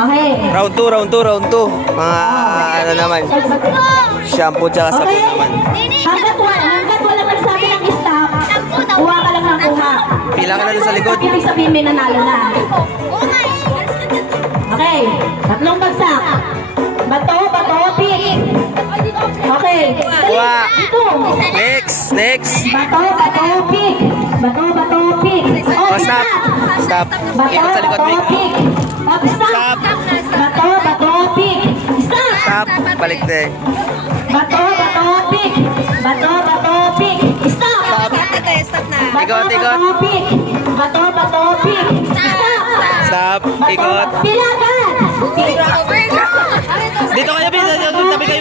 Okay. Round 2, round 2, round 2. Mga ano naman, shampoo tsaka sabon Okay. naman. Hanggat wala nagsabi ng stop, kuha ka lang ng kuha. Pila ka na doon sa likod. Ibig sabihin may nanalo na. Okay. Tatlong bagsak. Bato, pick. Okay. Kuha. Ito. Next, next. Bato, pick. Bato, pick. Oh, stop. Stop. Ikot sa likod, Vic. Pick. Oh, stop. Bato, pick. Stop. Stop. Balik din. Bato, pick. Bato, pick. Stop. Stop. Bato, pick. Bato, pick. Stop. Stop. Ikot. Pilagan. Dito kayo, Bin.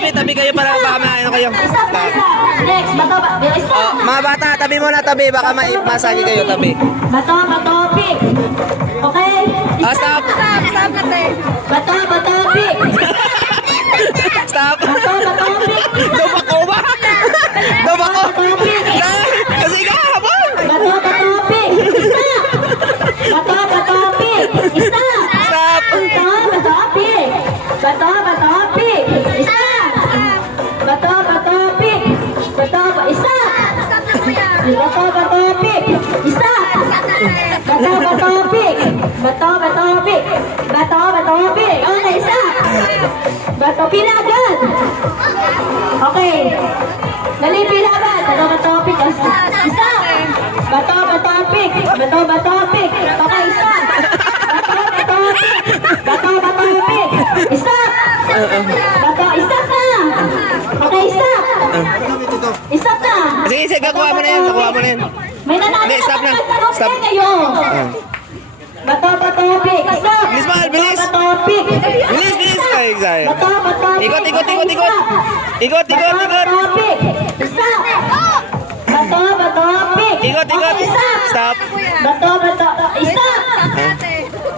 Tabi kayo para baka ano kayo. Stop. Stop. Next, bato, stop. Oh, mga bata, tabi muna, tabi. Baka maipasagi kayo, tabi. Bato, pick. Okay? Oh, stop. Bato, pick. Stop. Bato, pick. Dobako ba? Dobako. Kasi ka, habang. Bato, pick. Stop. Bato, pick. Stop. Stop. Bato, pick. Bato, pick. Stop. Bato, pick. Bato, stop. Bato, pick. Stop. Bato, pick. Bato, pick. Bato, pick. Okay, stop. Bato, pilagan. Okay. Dali, pilagan. Bato, pick. Stop. Bato, pick. Bato, pick. Okay, stop. Bato, pick. Stop. Bato, stop na. Okay, stop. Stop na. Sige, sige, kuha mo na yan. Kuha mo na yan. May nanalo Hindi, stop na. Stop. kayo. Bato, pick. Stop. Bilis, mahal, bilis. Bato, pick. Bilis, bilis. Ay, Zay. Bato, pick. Ikot. Ikot. Bato, pick. Stop. Bato, pick. Ikot. Okay, Stop. Bato, stop.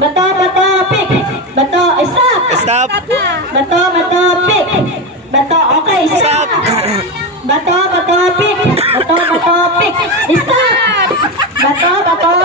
Bato, pick. Bato, stop. Stop. Bato, pick. Bato, okay, stop. Bato, pick. Bato, pick. Stop. Bato,